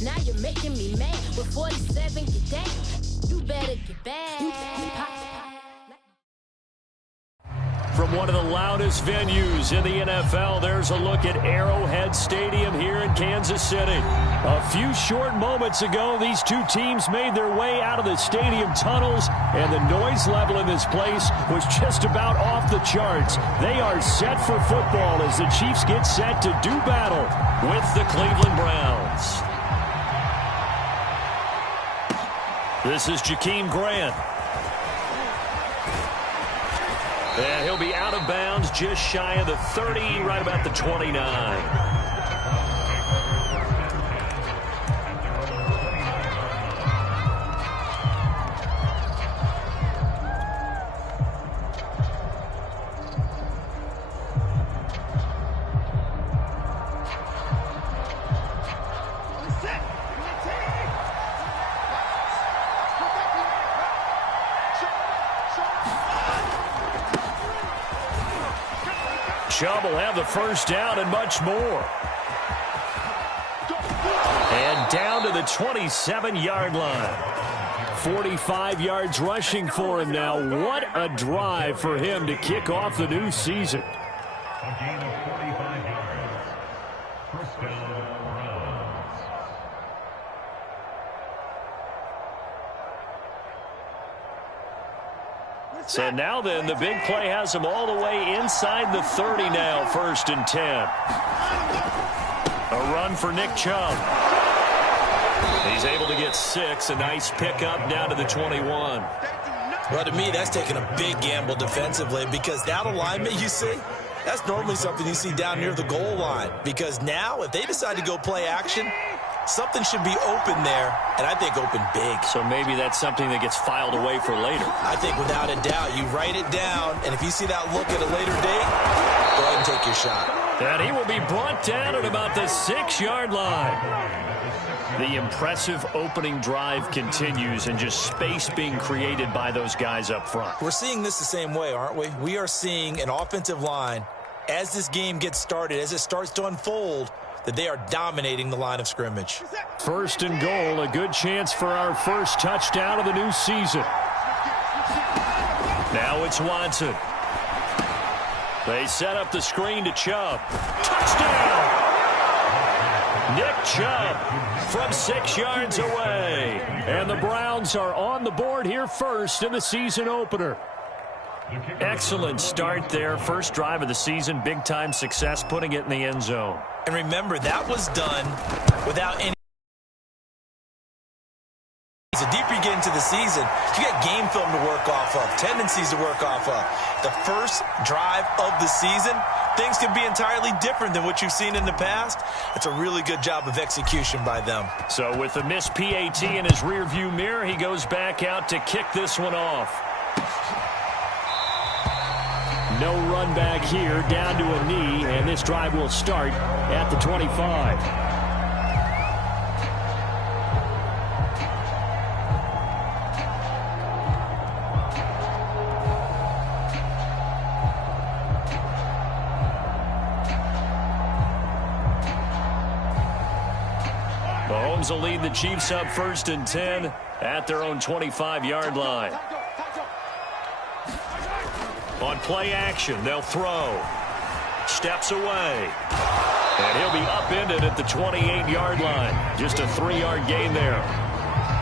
Now you're making me mad. With 47, get down. You better get back. From one of the loudest venues in the NFL, there's a look at Arrowhead Stadium here in Kansas City. A few short moments ago, these two teams made their way out of the stadium tunnels, and the noise level in this place was just about off the charts. They are set for football as the Chiefs get set to do battle with the Cleveland Browns. This is Jakeem Grant. And he'll be out of bounds just shy of the 30, right about the 29. Chubb will have the first down and much more. And down to the 27-yard line. 45 yards rushing for him now. What a drive for him to kick off the new season. A gain of 45 yards. First down, Browns. So now then, the big play has him all the way inside the 30 now, 1st and 10. A run for Nick Chubb. He's able to get 6. A nice pickup down to the 21. Well, to me, that's taking a big gamble defensively because that alignment you see, that's normally something you see down near the goal line. Because now, if they decide to go play action, something should be open there, and I think open big. So maybe that's something that gets filed away for later. I think without a doubt, you write it down, and if you see that look at a later date, go ahead and take your shot. And he will be brought down at about the 6-yard line. The impressive opening drive continues and just space being created by those guys up front. We're seeing this the same way, aren't we? We are seeing an offensive line, as this game gets started, as it starts to unfold, that they are dominating the line of scrimmage. 1st and goal, a good chance for our first touchdown of the new season. Now it's Watson. They set up the screen to Chubb. Touchdown! Nick Chubb from 6 yards away. And the Browns are on the board here first in the season opener. Excellent start there. First drive of the season. Big-time success putting it in the end zone. And remember, that was done without any... The deeper you get into the season, you get game film to work off of, tendencies to work off of. The first drive of the season, things can be entirely different than what you've seen in the past. It's a really good job of execution by them. So with the missed PAT in his rearview mirror, he goes back out to kick this one off. No run back here, down to a knee, and this drive will start at the 25. Mahomes will lead the Chiefs up 1st and 10 at their own 25-yard line. On play action, they'll throw. Steps away. And he'll be upended at the 28-yard line. Just a 3-yard gain there.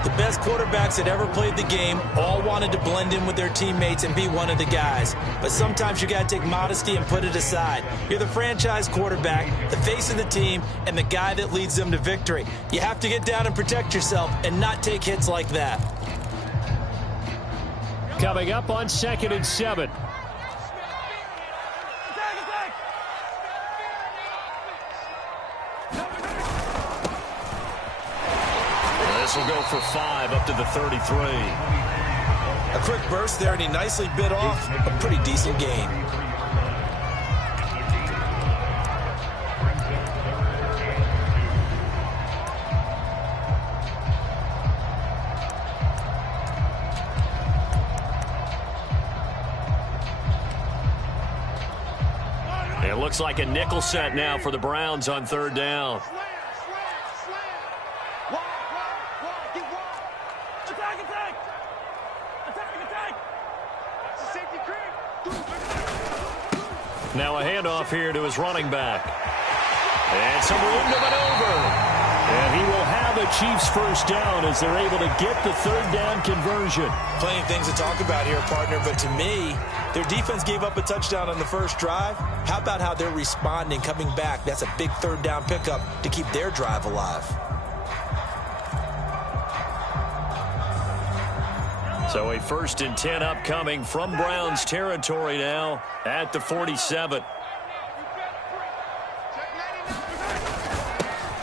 The best quarterbacks that ever played the game all wanted to blend in with their teammates and be one of the guys. But sometimes you got to take modesty and put it aside. You're the franchise quarterback, the face of the team, and the guy that leads them to victory. You have to get down and protect yourself and not take hits like that. Coming up on 2nd and 7. This will go for 5 up to the 33. A quick burst there, and he nicely bit off a pretty decent gain. It looks like a nickel set now for the Browns on 3rd down. Now a handoff here to his running back. And some room to maneuver. And he will have a Chiefs first down as they're able to get the third down conversion. Plenty of things to talk about here, partner, but to me, their defense gave up a touchdown on the first drive. How about how they're responding, coming back? That's a big third down pickup to keep their drive alive. So a 1st and 10 upcoming from Browns territory now at the 47.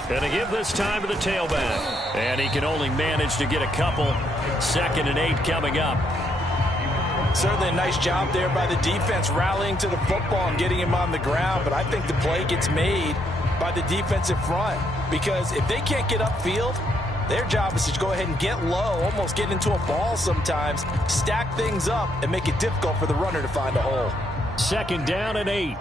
And to give this time to the tailback. And he can only manage to get a couple. 2nd and 8 coming up. Certainly a nice job there by the defense rallying to the football and getting him on the ground. But I think the play gets made by the defensive front. Because if they can't get upfield, their job is to go ahead and get low, almost get into a ball sometimes, stack things up, and make it difficult for the runner to find a hole. 2nd down and 8.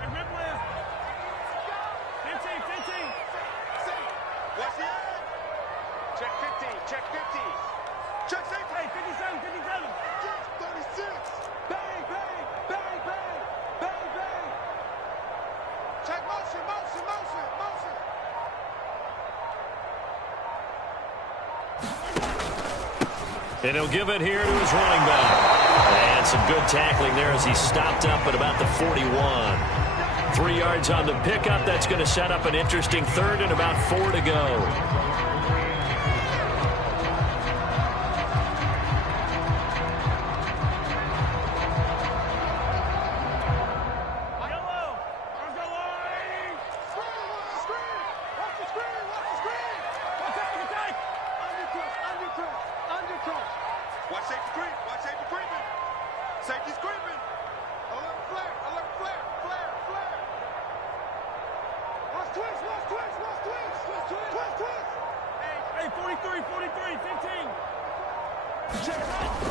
And he'll give it here to his running back. And some good tackling there as he stopped up at about the 41. 3 yards on the pickup. That's going to set up an interesting 3rd and about 4 to go.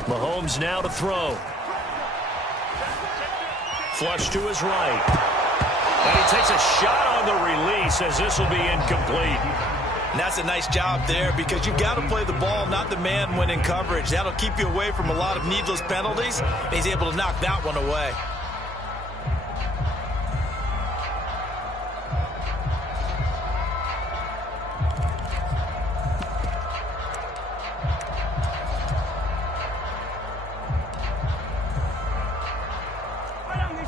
Mahomes now to throw. Flush to his right. And he takes a shot on the release as this will be incomplete. And that's a nice job there because you've got to play the ball, not the man when in coverage. That'll keep you away from a lot of needless penalties. And he's able to knock that one away.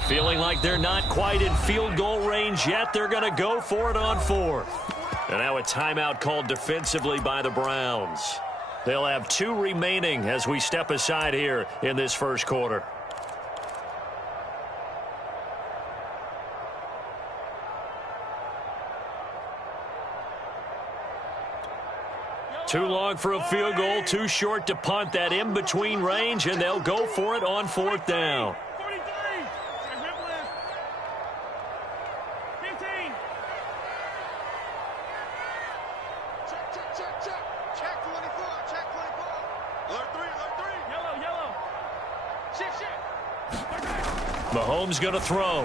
Feeling like they're not quite in field goal range yet. They're going to go for it on 4th. And now a timeout called defensively by the Browns. They'll have 2 remaining as we step aside here in this first quarter. Too long for a field goal, too short to punt. That in-between range, and they'll go for it on 4th down. Mahomes going to throw.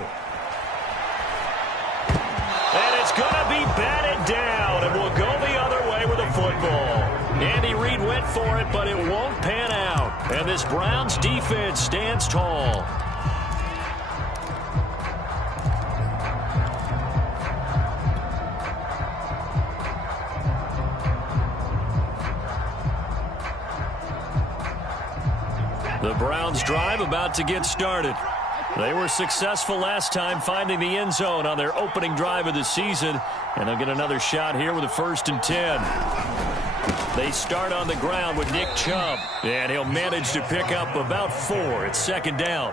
And it's going to be batted down, and we'll go the other way with a football. Andy Reid went for it, but it won't pan out. And this Browns defense stands tall. The Browns drive about to get started. They were successful last time finding the end zone on their opening drive of the season, and they'll get another shot here with a 1st and 10. They start on the ground with Nick Chubb, and he'll manage to pick up about 4. It's 2nd down.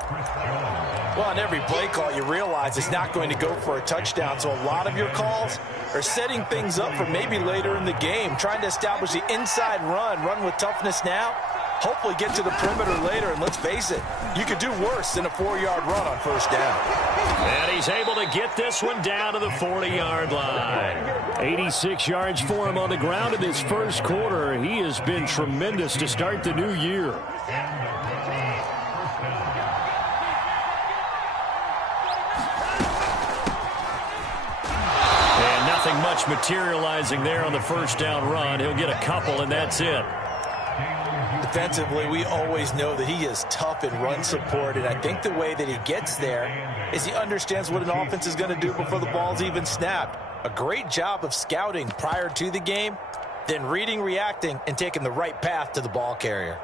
Well, on every play call, you realize it's not going to go for a touchdown, so a lot of your calls are setting things up for maybe later in the game, trying to establish the inside run with toughness now. Hopefully get to the perimeter later, and let's face it, you could do worse than a 4-yard run on 1st down. And he's able to get this one down to the 40-yard line. 86 yards for him on the ground in this first quarter. He has been tremendous to start the new year. And nothing much materializing there on the 1st down run. He'll get a couple, and that's it. Defensively, we always know that he is tough in run support, and I think the way that he gets there is he understands what an offense is going to do before the ball's even snapped. A great job of scouting prior to the game, then reading, reacting, and taking the right path to the ball carrier.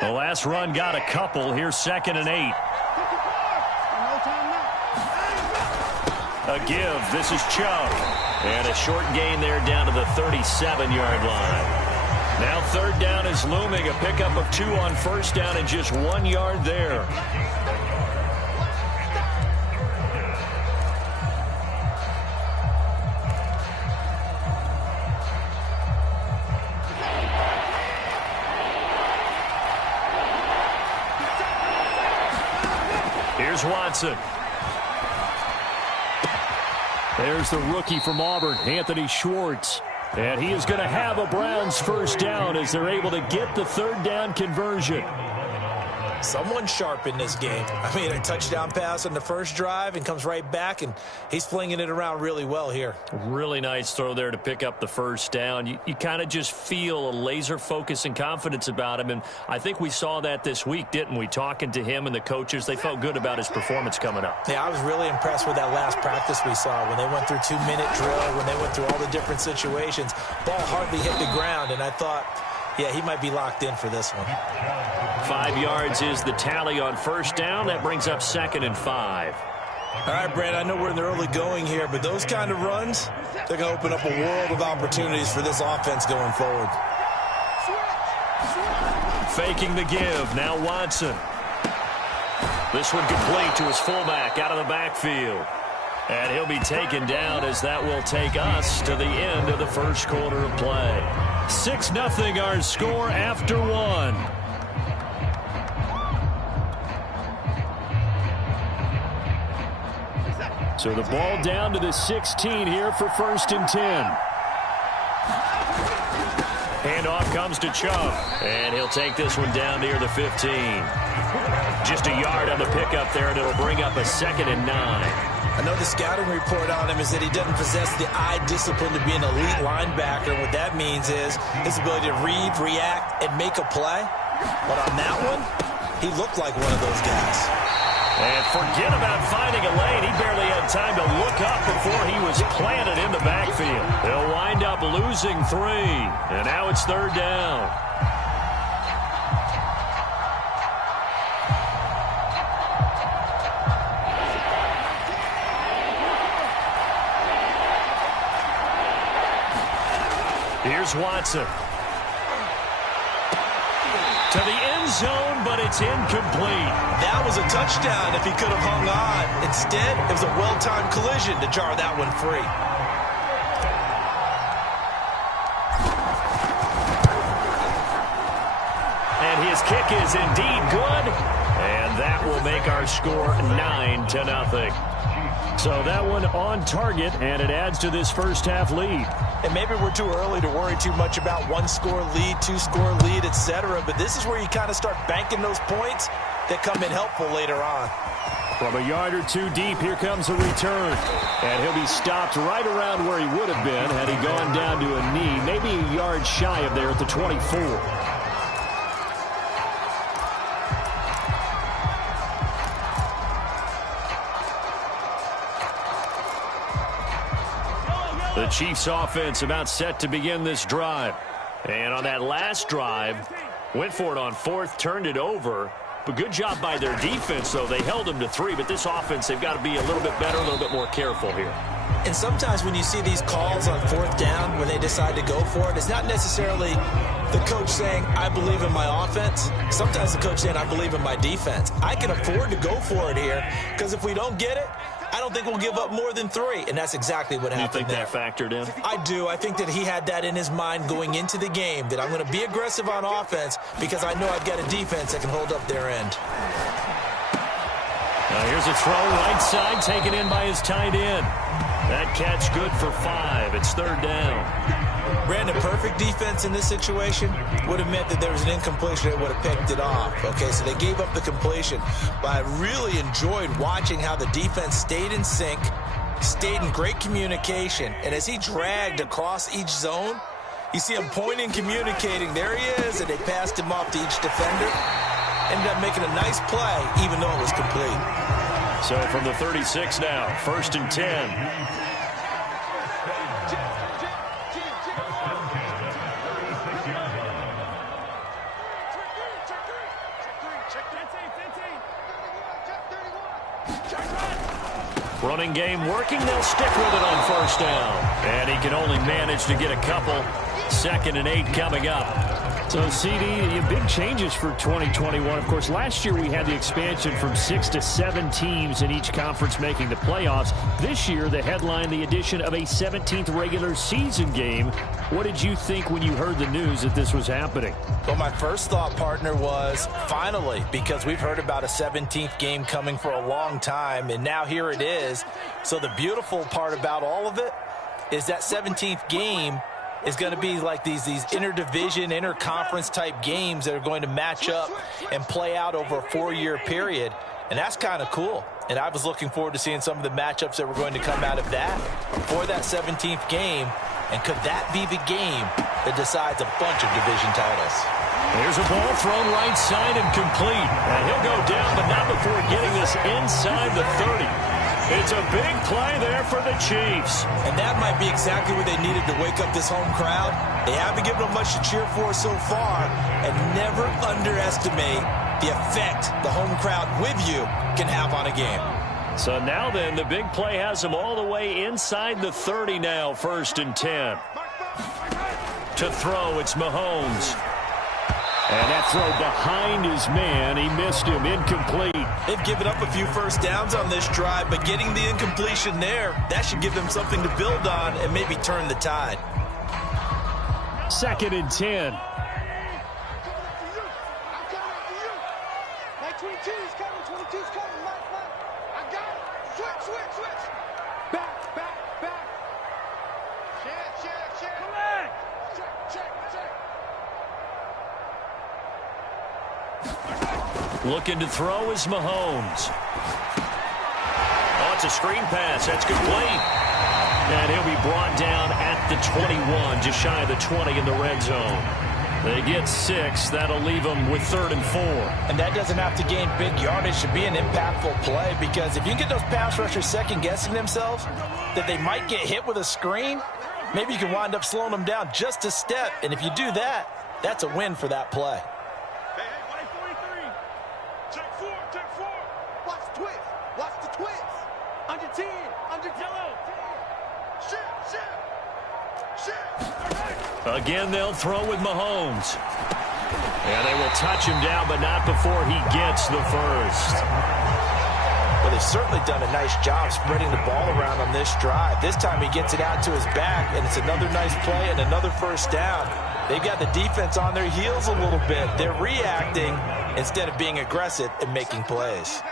The last run got a couple. Here's 2nd and 8. A give. This is Chubb. And a short gain there down to the 37-yard line. Now 3rd down is looming. A pickup of 2 on 1st down and just 1 yard there. Here's Watson. There's the rookie from Auburn, Anthony Schwartz. And he is going to have a Browns 1st down as they're able to get the 3rd down conversion. Someone sharp in this game. I mean, a touchdown pass on the first drive and comes right back, and he's flinging it around really well here. Really nice throw there to pick up the 1st down. You kind of just feel a laser focus and confidence about him, and I think we saw that this week, didn't we? Talking to him and the coaches, they felt good about his performance coming up. Yeah, I was really impressed with that last practice we saw when they went through 2-minute drill, when they went through all the different situations. Ball hardly hit the ground, and I thought, yeah, he might be locked in for this one. 5 yards is the tally on 1st down. That brings up 2nd and 5. All right, Brad, I know we're in the early going here, but those kind of runs, they're going to open up a world of opportunities for this offense going forward. Faking the give. Now Watson. This one complete to his fullback out of the backfield. And he'll be taken down as that will take us to the end of the 1st quarter of play. 6-0 our score after 1. So the ball down to the 16 here for 1st and 10. Handoff comes to Chubb, and he'll take this one down near the 15. Just a yard on the pickup there, and it'll bring up a 2nd and 9. I know the scouting report on him is that he doesn't possess the eye discipline to be an elite linebacker. And what that means is his ability to read, react, and make a play. But on that one, he looked like one of those guys. And forget about finding a lane. He barely had time to look up before he was planted in the backfield. They'll wind up losing 3. And now it's 3rd down. Here's Watson. To the end zone, but it's incomplete. That was a touchdown if he could have hung on. Instead, it was a well-timed collision to jar that one free. And his kick is indeed good. And that will make our score 9-0. So that one on target, and it adds to this 1st half lead. And maybe we're too early to worry too much about 1-score lead, 2-score lead, etc. But this is where you kind of start banking those points that come in helpful later on. From a yard or 2 deep, here comes a return. And he'll be stopped right around where he would have been had he gone down to a knee, maybe a yard shy of there at the 24. The Chiefs offense about set to begin this drive. And on that last drive, went for it on 4th, turned it over. But good job by their defense, though. They held them to 3, but this offense, they've got to be a little bit better, a little bit more careful here. And sometimes when you see these calls on 4th down, when they decide to go for it, it's not necessarily the coach saying, I believe in my offense. Sometimes the coach saying, I believe in my defense. I can afford to go for it here, because if we don't get it, I don't think we'll give up more than 3, and that's exactly what happened. You think that factored in? I do. I think that he had that in his mind going into the game, that I'm going to be aggressive on offense because I know I've got a defense that can hold up their end. Now here's a throw right side, taken in by his tight end. That catch good for 5. It's 3rd down. Brandon, perfect defense in this situation would have meant that there was an incompletion that would have picked it off. Okay, so they gave up the completion. But I really enjoyed watching how the defense stayed in sync, stayed in great communication, and as he dragged across each zone, you see him pointing, communicating. There he is, and they passed him off to each defender. Ended up making a nice play, even though it was complete. So from the 36 now, 1st and 10. Running game working. They'll stick with it on 1st down. And he can only manage to get a couple. 2nd and 8 coming up. So, CD, big changes for 2021. Of course, last year we had the expansion from 6 to 7 teams in each conference making the playoffs. This year, the headline, the addition of a 17th regular season game. What did you think when you heard the news that this was happening? Well, my first thought, partner, was finally, because we've heard about a 17th game coming for a long time, and now here it is. So the beautiful part about all of it is that 17th game is going to be like these interdivision, interconference type games that are going to match up and play out over a 4-year period. And that's kind of cool. And I was looking forward to seeing some of the matchups that were going to come out of that for that 17th game. And could that be the game that decides a bunch of division titles? Here's a ball thrown right side and complete. And he'll go down, but not before getting this inside the 30. It's a big play there for the Chiefs. And that might be exactly what they needed to wake up this home crowd. They haven't given them much to cheer for so far. And never underestimate the effect the home crowd with you can have on a game. So now then, the big play has them all the way inside the 30 now, 1st and 10. To throw, it's Mahomes. And that throw behind his man, he missed him, incomplete. They've given up a few first downs on this drive, but getting the incompletion there, that should give them something to build on and maybe turn the tide. 2nd and 10. Looking to throw is Mahomes. Oh, it's a screen pass. That's complete. And he'll be brought down at the 21, just shy of the 20 in the red zone. They get 6. That'll leave them with 3rd and 4. And that doesn't have to gain big yardage to be an impactful play, because if you can get those pass rushers second-guessing themselves that they might get hit with a screen, maybe you can wind up slowing them down just a step. And if you do that, that's a win for that play. Again, they'll throw with Mahomes. And they will touch him down, but not before he gets the first. Well, they've certainly done a nice job spreading the ball around on this drive. This time he gets it out to his back, and it's another nice play and another first down. They've got the defense on their heels a little bit. They're reacting instead of being aggressive and making plays.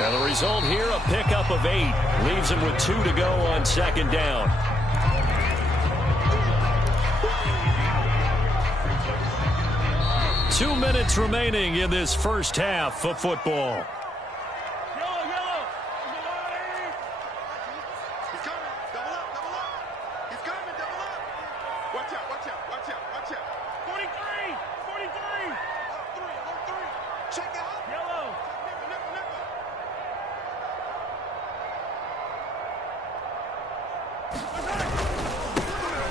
And the result here, a pickup of 8. Leaves him with 2 to go on 2nd down. Two minutes remaining in this first half of football.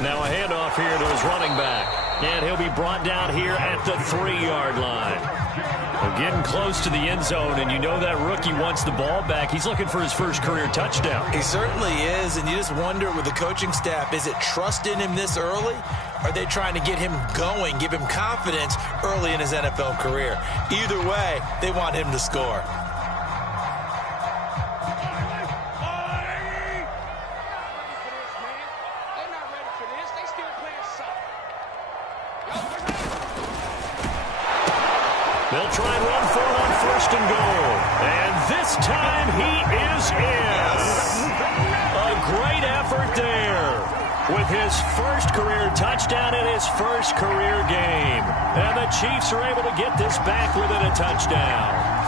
Now a handoff here to his running back. And he'll be brought down here at the 3-yard line. We're getting close to the end zone, and you know that rookie wants the ball back. He's looking for his first career touchdown. He certainly is, and you just wonder with the coaching staff, is it trust in him this early? Are they trying to get him going, give him confidence early in his NFL career? Either way, they want him to score. They'll try and run for it on 1st and goal. And this time he is in. A great effort there with his first career touchdown in his first career game. And the Chiefs are able to get this back within a touchdown.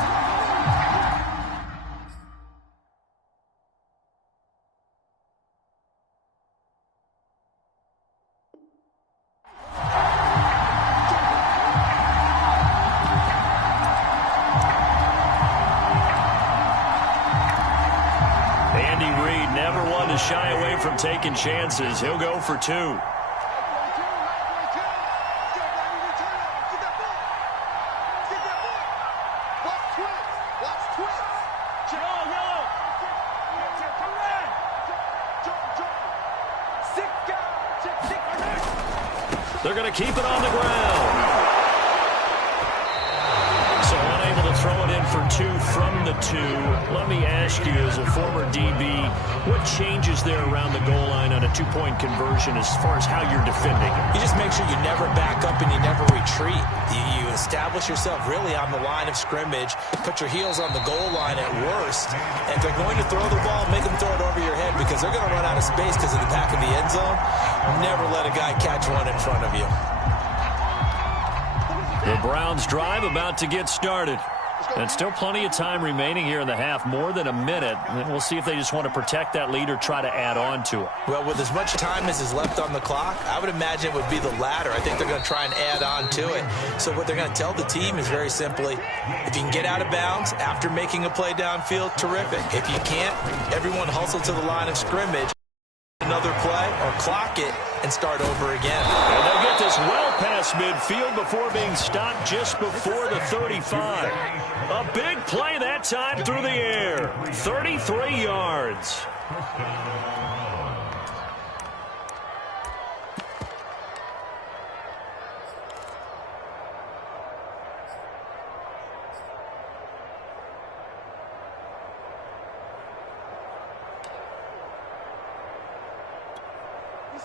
Shy away from taking chances. He'll go for 2. They're going to keep it on the ground. So unable to throw it in for 2 from the 2. Let me ask you, as a former DB, what changes there around the goal line on a 2-point conversion as far as how you're defending it? You just make sure you never back up and you never retreat. You establish yourself really on the line of scrimmage, put your heels on the goal line at worst, and if they're going to throw the ball, make them throw it over your head because they're going to run out of space because of the back of the end zone. Never let a guy catch one in front of you. The Browns drive about to get started. And still plenty of time remaining here in the half, more than a minute. And we'll see if they just want to protect that lead or try to add on to it. Well, with as much time as is left on the clock, I would imagine it would be the latter. I think they're going to try and add on to it. So what they're going to tell the team is very simply, if you can get out of bounds after making a play downfield, terrific. If you can't, everyone hustle to the line of scrimmage, another play, or clock it, and start over again. And they'll get this well past midfield before being stopped just before the 35. A big play that time through the air. 33 yards.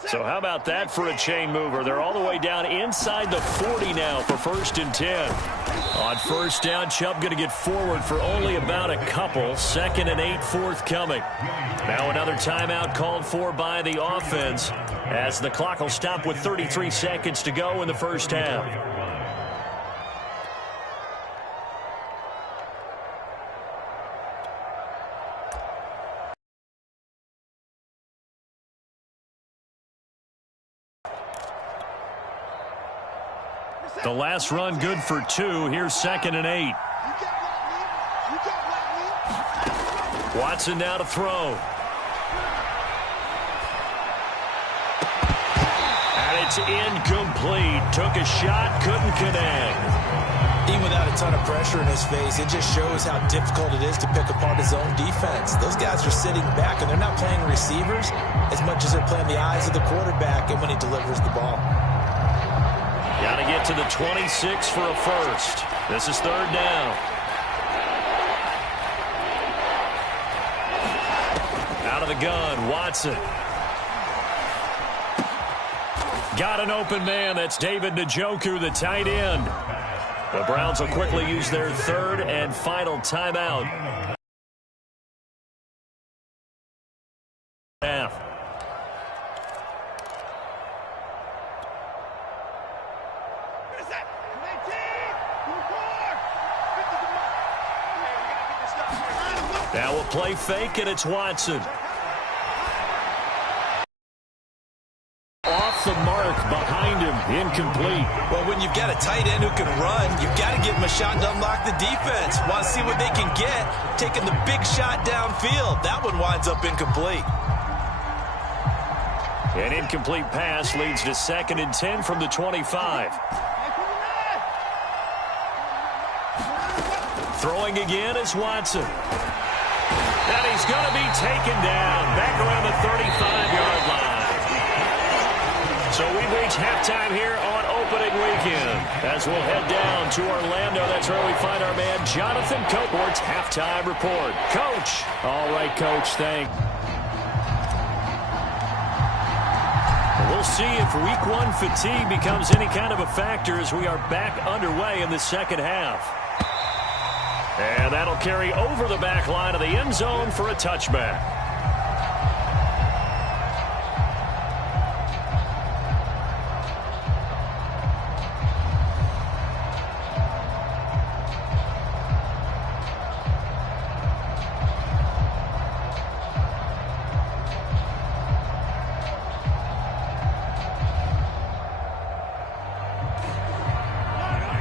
So how about that for a chain mover? They're all the way down inside the 40 now for 1st and 10. On 1st down, Chubb going to get forward for only about a couple. 2nd and 8 forthcoming. Now another timeout called for by the offense as the clock will stop with 33 seconds to go in the first half. The last run good for 2. Here's 2nd and 8. Watson now to throw. And it's incomplete. Took a shot, couldn't connect. Even without a ton of pressure in his face, it just shows how difficult it is to pick apart his own defense. Those guys are sitting back, and they're not playing receivers as much as they're playing the eyes of the quarterback and when he delivers the ball. Got to get to the 26 for a first. This is 3rd down. Out of the gun, Watson. Got an open man. That's David Njoku, the tight end. The Browns will quickly use their 3rd and final timeout. Half. Now we'll play fake, and it's Watson. Off the mark, behind him, incomplete. Well, when you've got a tight end who can run, you've got to give him a shot to unlock the defense. Want to see what they can get, taking the big shot downfield. That one winds up incomplete. An incomplete pass leads to 2nd and 10 from the 25. Throwing again is Watson. And he's going to be taken down back around the 35-yard line. So we've reached halftime here on opening weekend. As we'll head down to Orlando, that's where we find our man Jonathan Coport's halftime report. Coach. All right, Coach, thanks. We'll see if week 1 fatigue becomes any kind of a factor as we are back underway in the second half. And that'll carry over the back line of the end zone for a touchback.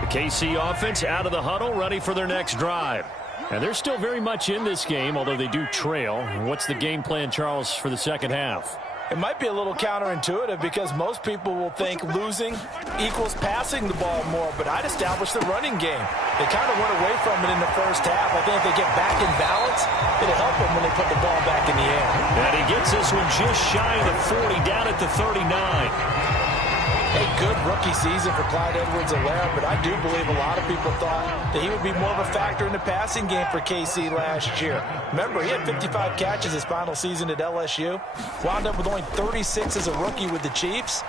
KC offense out of the huddle, ready for their next drive. And they're still very much in this game, although they do trail. What's the game plan, Charles, for the second half? It might be a little counterintuitive because most people will think losing equals passing the ball more, but I'd establish the running game. They kind of went away from it in the first half. I think if they get back in balance, it'll help them when they put the ball back in the air. And he gets this one just shy of the 40, down at the 39. A good rookie season for Clyde Edwards-Helaire, but I do believe a lot of people thought that he would be more of a factor in the passing game for KC last year. Remember, he had 55 catches his final season at LSU. Wound up with only 36 as a rookie with the Chiefs.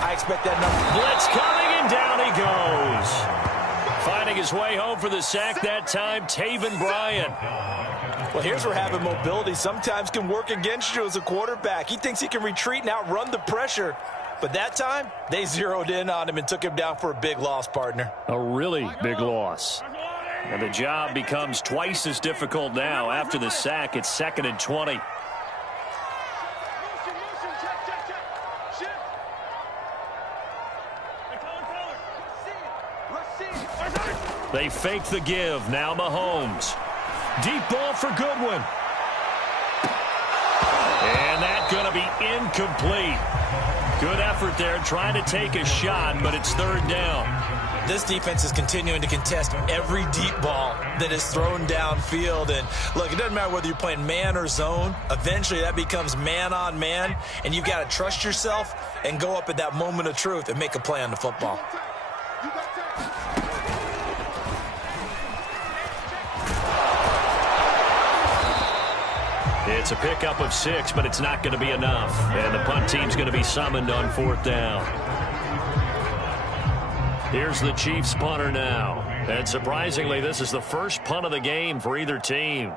I expect that number. Blitz coming, and down he goes. Finding his way home for the sack that time, Taven Bryan. Well, here's where having mobility sometimes can work against you as a quarterback. He thinks he can retreat and outrun the pressure. But that time, they zeroed in on him and took him down for a big loss, partner. A really big loss. And the job becomes twice as difficult now. After the sack, it's 2nd and 20. They fake the give. Now Mahomes. Deep ball for Goodwin. And that's going to be incomplete. Good effort there, trying to take a shot, but it's 3rd down. This defense is continuing to contest every deep ball that is thrown downfield. And, look, it doesn't matter whether you're playing man or zone. Eventually, that becomes man on man, and you've got to trust yourself and go up at that moment of truth and make a play on the football. It's a pickup of 6, but it's not going to be enough. And the punt team's going to be summoned on 4th down. Here's the Chiefs punter now. And surprisingly, this is the first punt of the game for either team.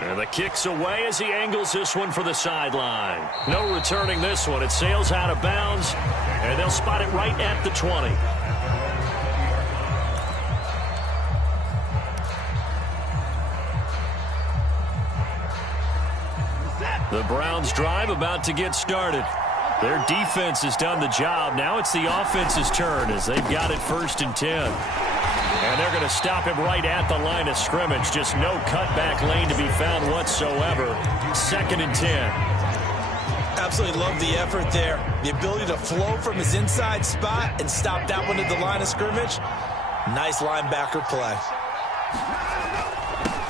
And the kick's away as he angles this one for the sideline. No returning this one. It sails out of bounds, and they'll spot it right at the 20. The Browns drive about to get started. Their defense has done the job. Now it's the offense's turn as they've got it 1st and 10. And they're going to stop him right at the line of scrimmage. Just no cutback lane to be found whatsoever. 2nd and 10. Absolutely love the effort there. The ability to flow from his inside spot and stop that one at the line of scrimmage. Nice linebacker play.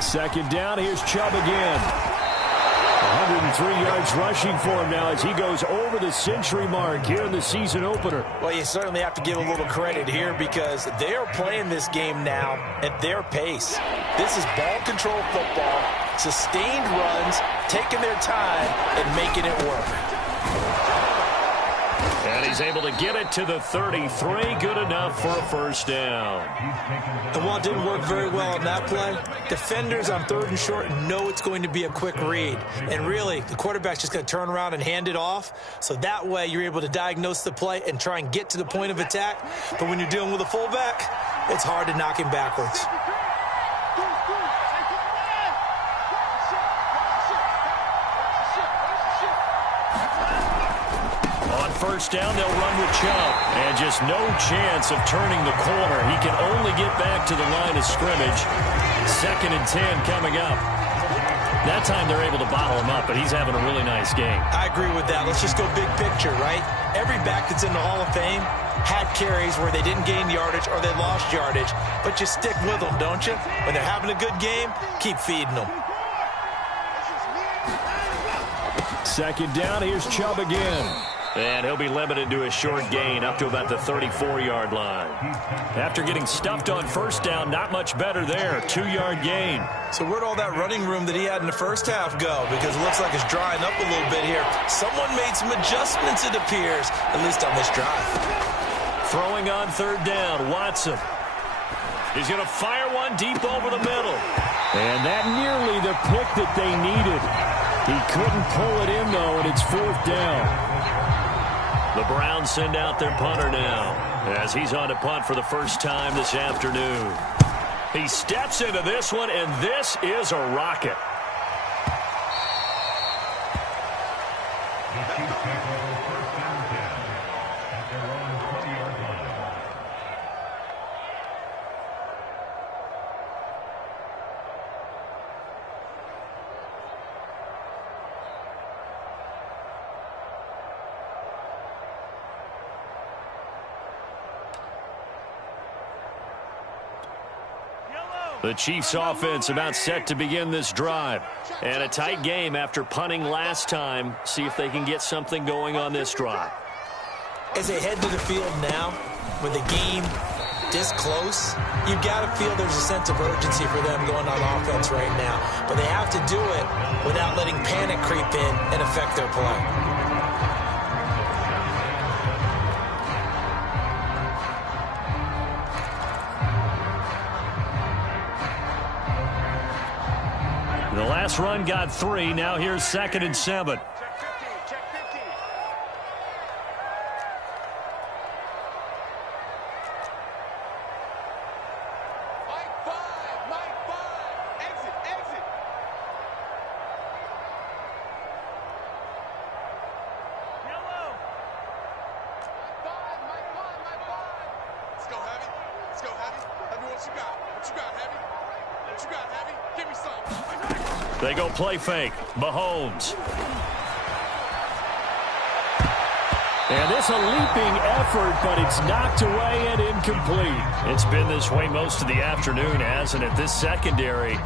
2nd down. Here's Chubb again. 103 yards rushing for him now as he goes over the century mark here in the season opener. Well, you certainly have to give a little credit here because they are playing this game now at their pace. This is ball control football, sustained runs, taking their time and making it work. And he's able to get it to the 33. Good enough for a 1st down. And while it didn't work very well on that play, defenders on 3rd and short know it's going to be a quick read. And really, the quarterback's just going to turn around and hand it off. So that way, you're able to diagnose the play and try and get to the point of attack. But when you're dealing with a fullback, it's hard to knock him backwards. On 1st down, they'll run with Chubb. And just no chance of turning the corner. He can only get back to the line of scrimmage. 2nd and 10 coming up. That time they're able to bottle him up, but he's having a really nice game. I agree with that. Let's just go big picture, right? Every back that's in the Hall of Fame had carries where they didn't gain yardage or they lost yardage. But you stick with them, don't you? When they're having a good game, keep feeding them. 2nd down, here's Chubb again. And he'll be limited to a short gain up to about the 34-yard line. After getting stuffed on 1st down, not much better there. 2-yard gain. So where'd all that running room that he had in the first half go? Because it looks like it's drying up a little bit here. Someone made some adjustments, it appears, at least on this drive. Throwing on third down, Watson. He's going to fire one deep over the middle. And that nearly the pick that they needed. He couldn't pull it in, though, and it's fourth down. The Browns send out their punter now as he's on to punt for the first time this afternoon. He steps into this one, and this is a rocket. The Chiefs take over first and 10 at their own 20-yard line. The Chiefs offense about set to begin this drive. And a tight game after punting last time. See if they can get something going on this drive. As they head to the field now, with the game this close, you've got to feel there's a sense of urgency for them going on offense right now. But they have to do it without letting panic creep in and affect their play. The last run got 3. Now here's 2nd and 7. Check 15, check 15. Mike 5, Mike 5. Exit, exit. Yellow. Mike 5, Mike 5. Let's go, Heavy. Let's go, Heavy. Heavy, what you got? What you got, Heavy? What you got, Heavy? Give me some. They go play fake. Mahomes. And this a leaping effort, but it's knocked away and incomplete. It's been this way most of the afternoon, hasn't it? This secondary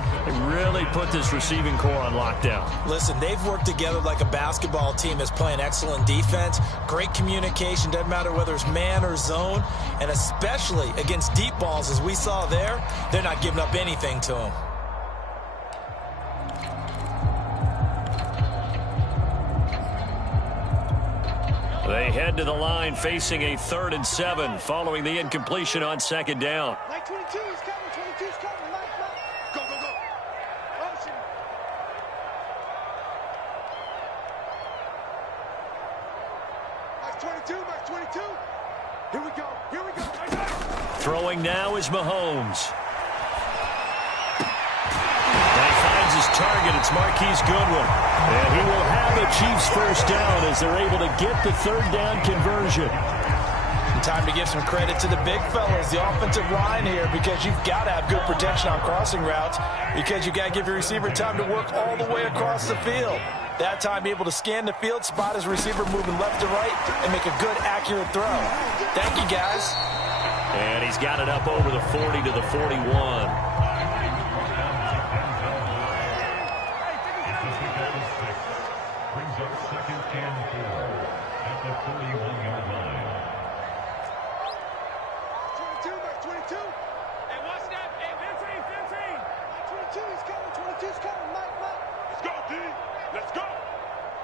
really put this receiving core on lockdown. Listen, they've worked together like a basketball team that's playing excellent defense. Great communication, doesn't matter whether it's man or zone. And especially against deep balls, as we saw there, they're not giving up anything to them. They head to the line facing a 3rd and 7 following the incompletion on 2nd down. Mike 22 is coming, 22 is coming, Mike. Go, go, go. Motion. Mike 22, Mike 22. Here we go, here we go. Throwing now is Mahomes. And he finds his target. It's Marquise Goodwin. And he will have the Chiefs first down as they're able to get the 3rd down conversion. And time to give some credit to the big fellas, the offensive line here, because you've got to have good protection on crossing routes, because you've got to give your receiver time to work all the way across the field. That time, be able to scan the field, spot his receiver moving left to right, and make a good, accurate throw. Thank you, guys. And he's got it up over the 40 to the 41. Brings up 2nd and 4 at the 41-yard line. 22, Mike 22. Hey, watch that. Hey, 15. Mike 22 is coming, 22 is coming, Mike. Let's go, D. Let's go.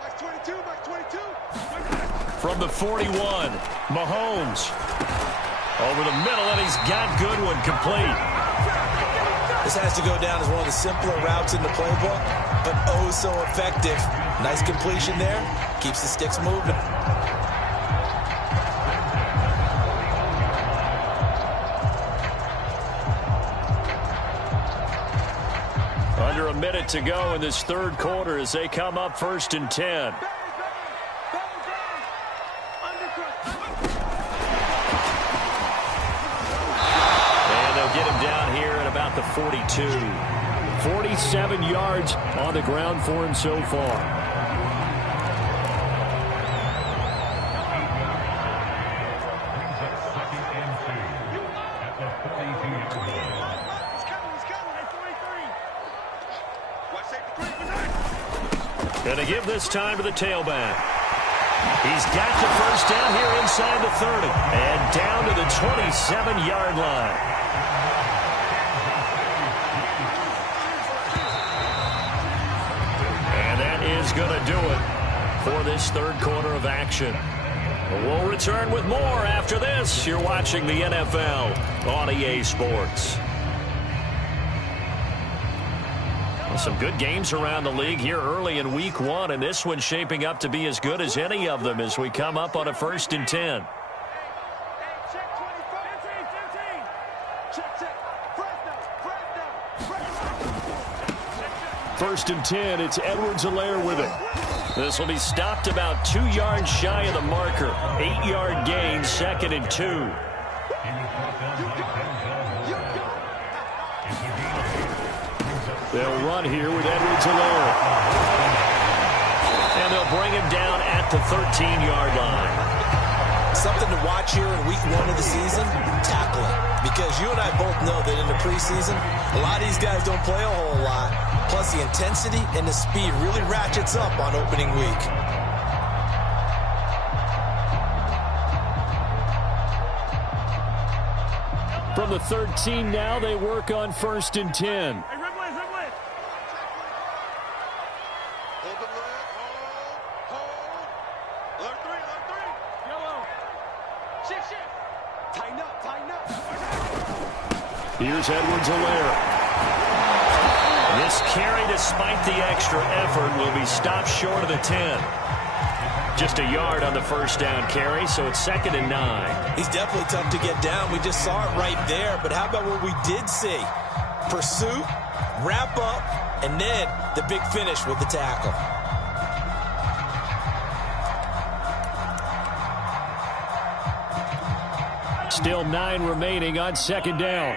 Mike 22, Mike 22. From the 41, Mahomes. Over the middle, and he's got Goodwin complete. This has to go down as one of the simpler routes in the playbook, but oh so effective. Nice completion there. Keeps the sticks moving. Under a minute to go in this 3rd quarter as they come up 1st and 10. And they'll get him down here at about the 42. 47 yards on the ground for him so far. Going to give this time to the tailback. He's got the first down here inside the 30. And down to the 27-yard line. And that is going to do it for this 3rd quarter of action. We'll return with more after this. You're watching the NFL on EA Sports. Well, some good games around the league here early in week 1, and this one's shaping up to be as good as any of them as we come up on a 1st and 10. First and 10, it's Edwards-Helaire with it. This will be stopped about 2 yards shy of the marker. 8-yard gain, 2nd and 2. They'll run here with Edwards-Helaire. And they'll bring him down at the 13-yard line. Something to watch here in week 1 of the season, tackling. Because you and I both know that in the preseason, a lot of these guys don't play a whole lot. Plus, the intensity and the speed really ratchets up on opening week. From the 13 now, they work on 1st and 10. Here's Edwards-Helaire. This carry, despite the extra effort, will be stopped short of the 10. Just a yard on the 1st down carry, so it's 2nd and 9. He's definitely tough to get down. We just saw it right there. But how about what we did see? Pursuit, wrap up, and then the big finish with the tackle. Still 9 remaining on 2nd down.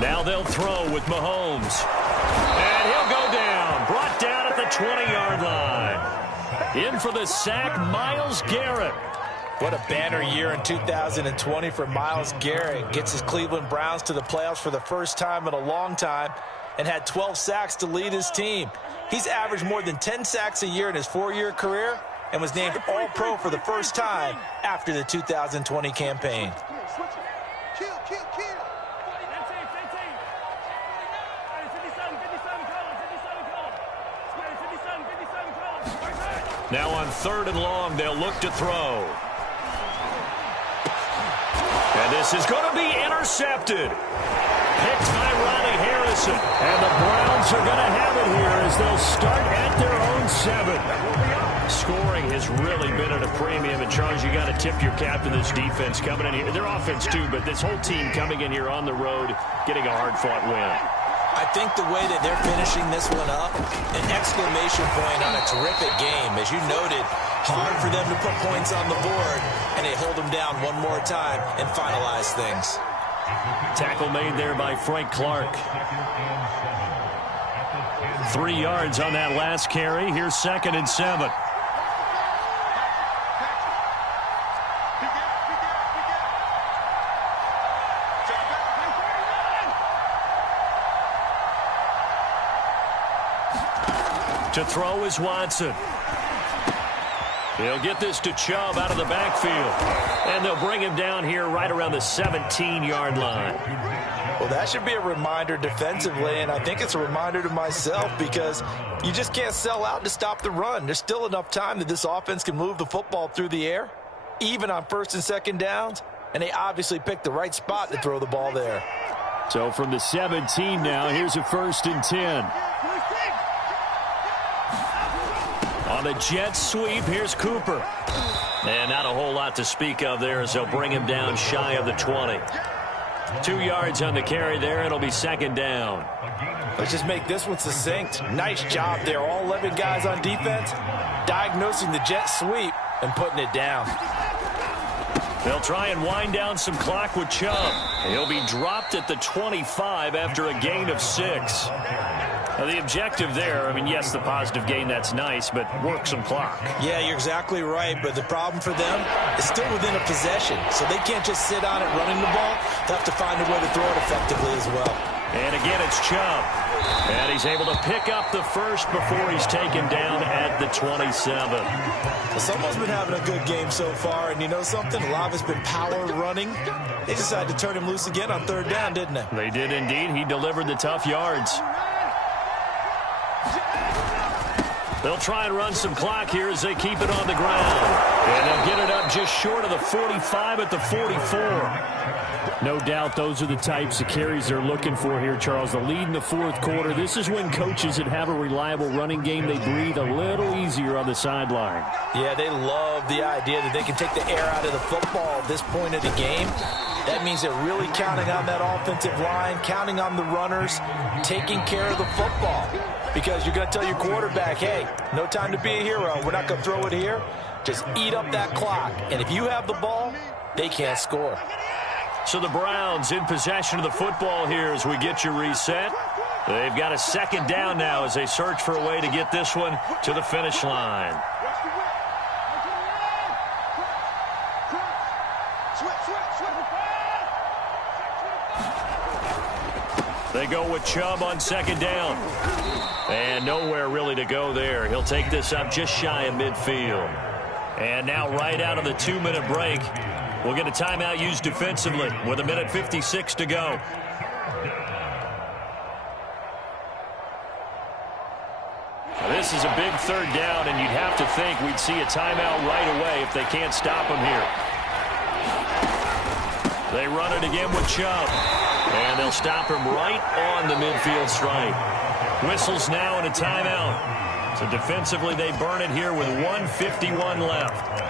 Now they'll throw with Mahomes. And he'll go down. Brought down at the 20-yard line. In for the sack, Myles Garrett. What a banner year in 2020 for Myles Garrett. Gets his Cleveland Browns to the playoffs for the first time in a long time and had 12 sacks to lead his team. He's averaged more than 10 sacks a year in his 4-year career and was named All-Pro for the first time after the 2020 campaign. Now on 3rd and long, they'll look to throw. And this is going to be intercepted. Picked by Ronnie Harrison. And the Browns are going to have it here as they'll start at their own 7. Scoring has really been at a premium. And, Charles, you got to tip your cap to this defense coming in here. Their offense, too, but this whole team coming in here on the road, getting a hard-fought win. I think the way that they're finishing this one up, an exclamation point on a terrific game. As you noted, hard for them to put points on the board, and they hold them down one more time and finalize things. Tackle made there by Frank Clark. 3 yards on that last carry. Here's 2nd and 7. To throw is Watson. He'll get this to Chubb out of the backfield. And they'll bring him down here right around the 17-yard line. Well, that should be a reminder defensively, and I think it's a reminder to myself because you just can't sell out to stop the run. There's still enough time that this offense can move the football through the air, even on 1st and 2nd downs, and they obviously picked the right spot to throw the ball there. So from the 17 now, here's a 1st and 10. On the jet sweep, here's Cooper. And not a whole lot to speak of there as they'll bring him down shy of the 20. 2 yards on the carry there. It'll be 2nd down. Let's just make this one succinct. Nice job there. All 11 guys on defense diagnosing the jet sweep and putting it down. They'll try and wind down some clock with Chubb. He'll be dropped at the 25 after a gain of 6. Now, the objective there, I mean, yes, the positive gain, that's nice, but work some clock. Yeah, you're exactly right, but the problem for them is still within a possession, so they can't just sit on it running the ball. They'll have to find a way to throw it effectively as well. And again, it's Chubb. And he's able to pick up the first before he's taken down at the 27. Well, someone's been having a good game so far, and you know something? A lot of it's been power running. They decided to turn him loose again on third down, didn't they? They did indeed. He delivered the tough yards. They'll try and run some clock here as they keep it on the ground. And they'll get it up just short of the 45 at the 44. No doubt those are the types of carries they're looking for here, Charles. The lead in the fourth quarter. This is when coaches that have a reliable running game, they breathe a little easier on the sideline. Yeah, they love the idea that they can take the air out of the football at this point of the game. That means they're really counting on that offensive line, counting on the runners, taking care of the football. Because you're going to tell your quarterback, hey, no time to be a hero. We're not going to throw it here. Just eat up that clock. And if you have the ball, they can't score. So the Browns in possession of the football here as we get you reset. They've got a second down now as they search for a way to get this one to the finish line. They go with Chubb on second down. And nowhere really to go there. He'll take this up just shy of midfield. And now right out of the 2-minute break, we'll get a timeout used defensively with 1:56 to go. This is a big third down, and you'd have to think we'd see a timeout right away if they can't stop him here. They run it again with Chubb. And they'll stop him right on the midfield stripe. Whistles now and a timeout. So defensively, they burn it here with 1:51 left.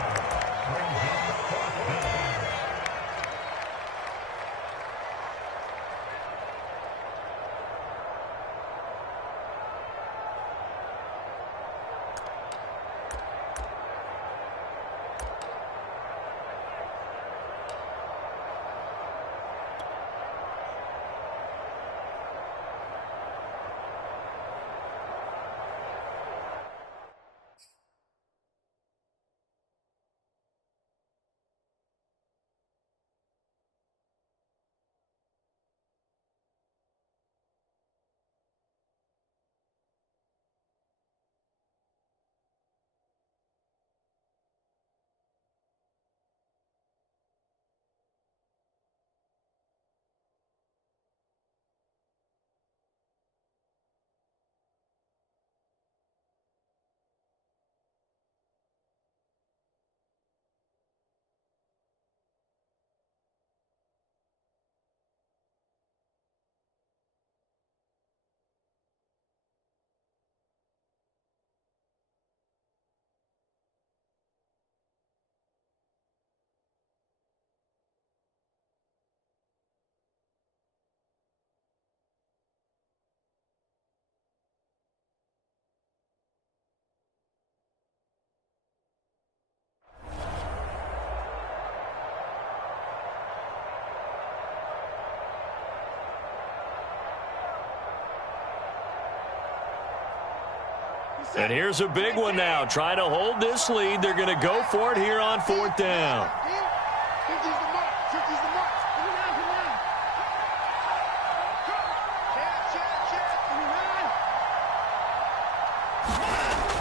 And here's a big one now. Trying to hold this lead. They're going to go for it here on fourth down.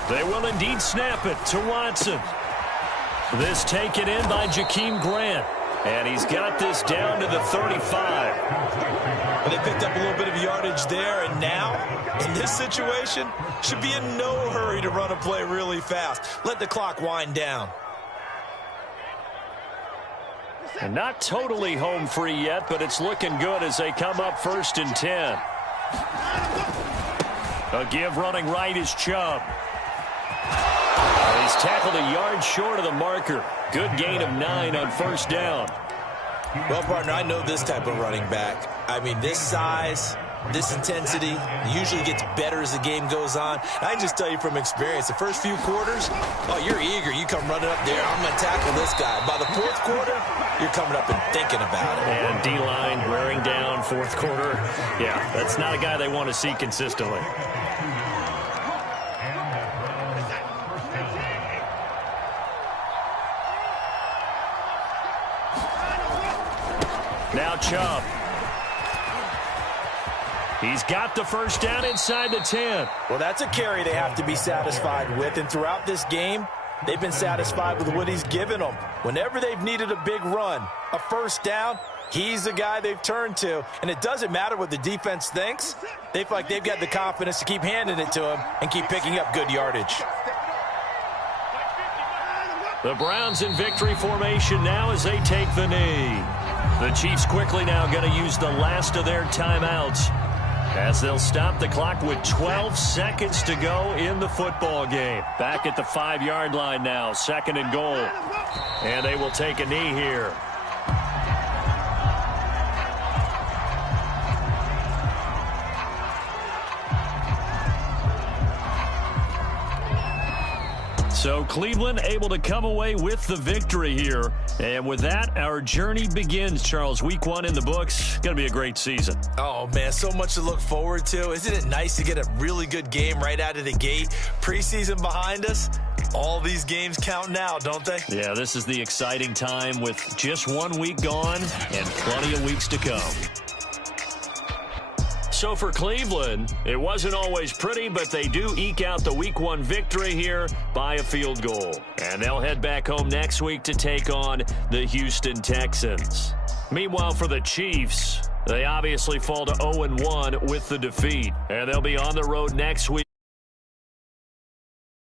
They will indeed snap it to Watson. This taken in by Jakeem Grant. And he's got this down to the 35. Well, they picked up a little bit of yardage there, and now, in this situation, should be in no hurry to run a play really fast. Let the clock wind down. And not totally home free yet, but it's looking good as they come up 1st and 10. A give running right is Chubb. He's tackled a yard short of the marker. Good gain of 9 on 1st down. Well, partner, I know this type of running back. I mean, this size, this intensity usually gets better as the game goes on. I can just tell you from experience, the first few quarters, oh, you're eager. You come running up there, I'm going to tackle this guy. By the 4th quarter, you're coming up and thinking about it. And D-line wearing down 4th quarter. Yeah, that's not a guy they want to see consistently. Now Chubb. He's got the first down inside the 10. Well, that's a carry they have to be satisfied with. And throughout this game, they've been satisfied with what he's given them. Whenever they've needed a big run, a first down, he's the guy they've turned to. And it doesn't matter what the defense thinks. They feel like they've got the confidence to keep handing it to him and keep picking up good yardage. The Browns in victory formation now as they take the knee. The Chiefs quickly now going to use the last of their timeouts as they'll stop the clock with 12 seconds to go in the football game. Back at the 5-yard line now, 2nd and goal. And they will take a knee here. So Cleveland able to come away with the victory here. And with that, our journey begins, Charles. Week 1 in the books. Going to be a great season. Oh, man, so much to look forward to. Isn't it nice to get a really good game right out of the gate? Preseason behind us. All these games count now, don't they? Yeah, this is the exciting time with just 1 week gone and plenty of weeks to come. So for Cleveland, it wasn't always pretty, but they do eke out the Week 1 victory here by a field goal. And they'll head back home next week to take on the Houston Texans. Meanwhile, for the Chiefs, they obviously fall to 0-1 with the defeat. And they'll be on the road next week.